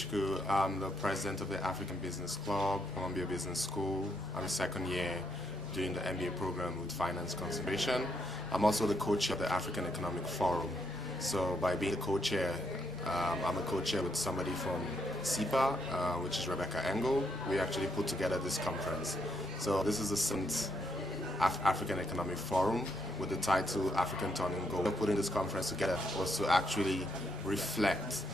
Ichku. I'm the president of the African Business Club, Columbia Business School. I'm a second year doing the MBA program with finance concentration. I'm also the co-chair of the African Economic Forum. So by being the co-chair, I'm a co-chair with somebody from SIPA, which is Rebecca Engel. We actually put together this conference. So this is the 7th African Economic Forum with the title African Turning Gold. Putting this conference together was to actually reflect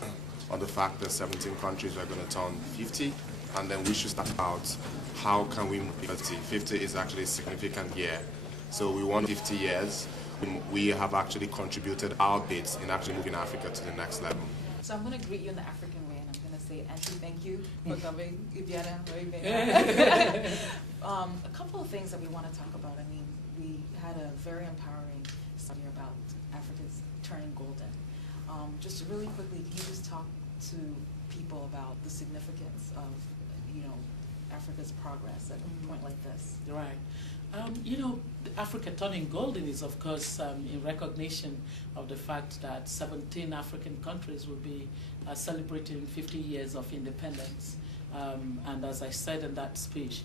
on the fact that 17 countries are going to turn 50, and then we should start about how can we move 50. 50 is actually a significant year. So we want 50 years. We have actually contributed our bits in actually moving Africa to the next level. So I'm going to greet you in the African way, and I'm going to say, Auntie, thank you for coming. A couple of things that we want to talk about. I mean, we had a very empowering study about Africa's turning golden. Just really quickly, can you just talk to people about the significance of, Africa's progress at a point like this? Right. Africa turning golden is, of course, in recognition of the fact that 17 African countries will be celebrating 50 years of independence. And as I said in that speech,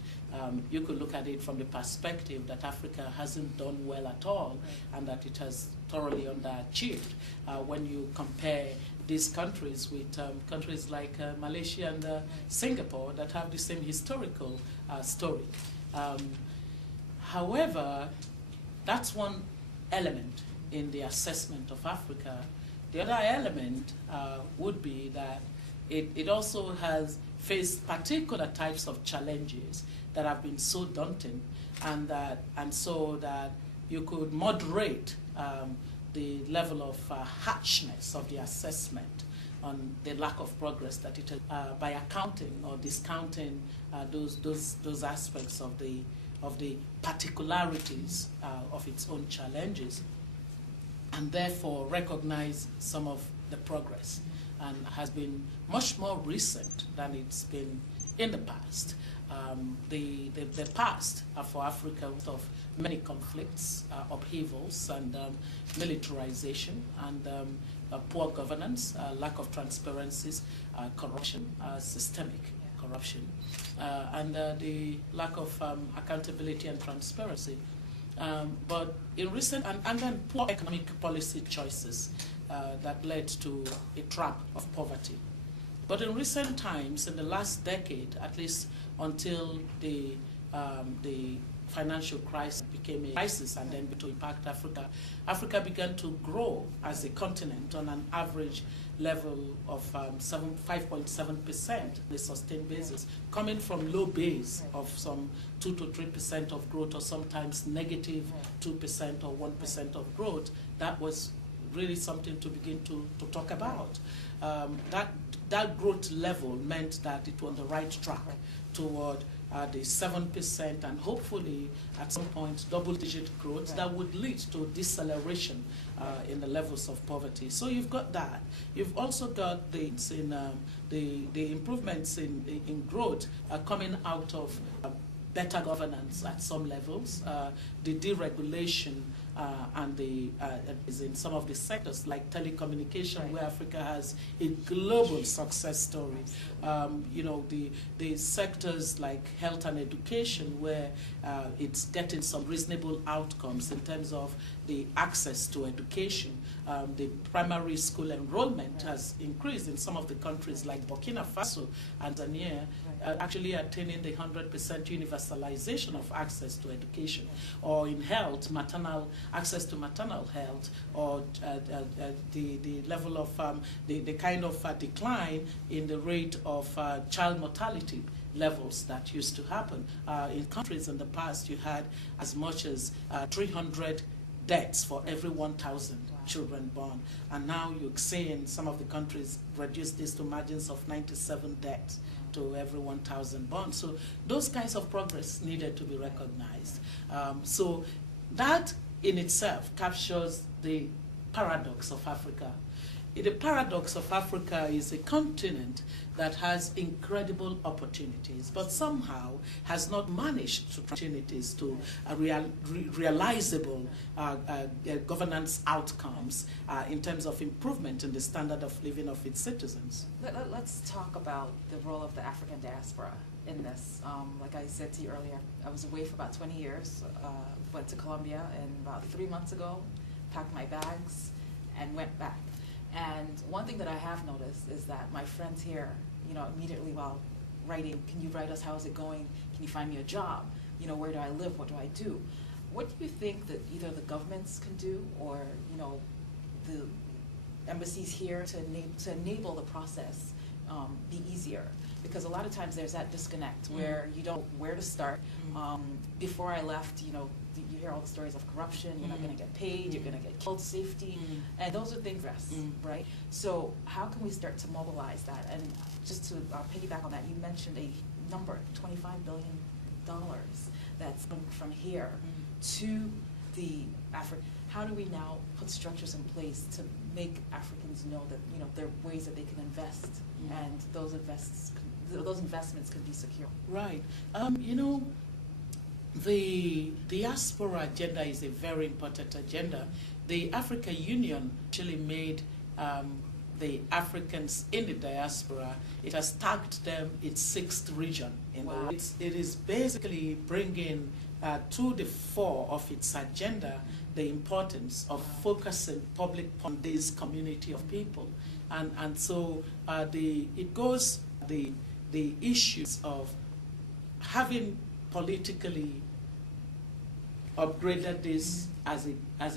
you could look at it from the perspective that Africa hasn't done well at all, and that it has thoroughly underachieved when you compare these countries with countries like Malaysia and Singapore that have the same historical story. However, that's one element in the assessment of Africa. The other element would be that it also has faced particular types of challenges that have been so daunting, and so that you could moderate the level of harshness of the assessment on the lack of progress that it has by accounting or discounting those aspects of the particularities of its own challenges, and therefore recognize some of the progress, and has been much more recent than it's been in the past. The past for Africa of many conflicts, upheavals, and militarization, and poor governance, lack of transparencies, corruption, systemic corruption, and the lack of accountability and transparency. But in recent, and then poor economic policy choices that led to a trap of poverty. But in recent times, in the last decade, at least until the financial crisis became a crisis and then to impact Africa, Africa began to grow as a continent on an average level of 5.7% on a sustained basis, coming from low base of some 2 to 3% of growth, or sometimes negative 2% or 1% of growth. That was really something to begin to talk about. That growth level meant that it was on the right track toward the 7%, and hopefully at some point double-digit growth that would lead to deceleration in the levels of poverty. So you've got that. You've also got the improvements in growth coming out of better governance at some levels, the deregulation and is in some of the sectors like telecommunication, where Africa has a global success story. The sectors like health and education, where it's getting some reasonable outcomes in terms of the access to education. The primary school enrollment has increased in some of the countries like Burkina Faso and Tanzania, actually attaining the 100% universalization of access to education, or in health, access to maternal health, or the level of the kind of decline in the rate of child mortality levels that used to happen. In countries in the past, you had as much as 300 deaths for every 1,000 children born. And now you're seeing some of the countries reduce this to margins of 97 deaths to every 1,000 born. So those kinds of progress needed to be recognized. So that in itself captures the paradox of Africa. the paradox of Africa is a continent that has incredible opportunities, but somehow has not managed to opportunities to realizable governance outcomes in terms of improvement in the standard of living of its citizens. Let's talk about the role of the African diaspora in this. Like I said to you earlier, I was away for about 20 years, went to Colombia, and about 3 months ago, packed my bags and went back. And one thing that I have noticed is that my friends here, you know, immediately while writing, can you write us, how's it going? Can you find me a job? You know, where do I live? What do I do? What do you think that either the governments can do, or, you know, the embassies here to enable the process be easier? Because a lot of times there's that disconnect where you don't know where to start. Before I left, you know, you hear all the stories of corruption, you're not going to get paid, you're going to get killed, safety, and those are things, right? So how can we start to mobilize that? And just to piggyback on that, you mentioned a number, $25 billion, that's from here to the Africa. How do we now put structures in place to make Africans know that, you know, there are ways that they can invest, and those investments can be secure? Right. You know, the diaspora agenda is a very important agenda. The African Union actually made the Africans in the diaspora, it has tagged them its 6th region. Wow. It is basically bringing to the fore of its agenda the importance of focusing public on this community of people. And so it goes the issues of having politically upgraded this as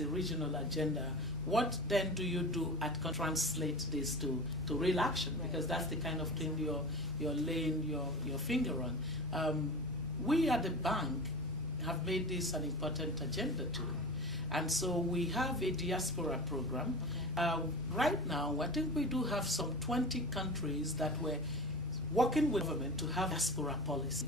a regional agenda. What then do you do at translate this to real action? Because that's the kind of thing you're laying your finger on. We at the bank have made this an important agenda too. And so we have a diaspora program. Right now, I think we do have some 20 countries that we're working with government to have diaspora policy.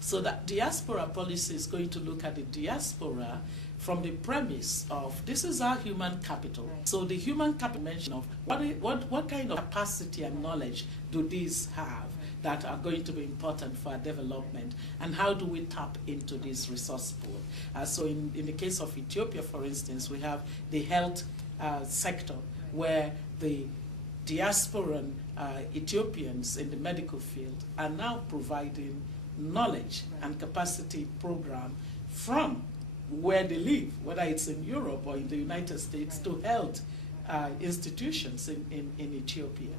So that diaspora policy is going to look at the diaspora from the premise of this is our human capital. Right. So the human capital mention of what kind of capacity and knowledge do these have that are going to be important for our development, and how do we tap into this resource pool? So in the case of Ethiopia, for instance, we have the health sector where the diasporan Ethiopians in the medical field are now providing knowledge and capacity program from where they live, whether it's in Europe or in the United States, to health institutions in Ethiopia.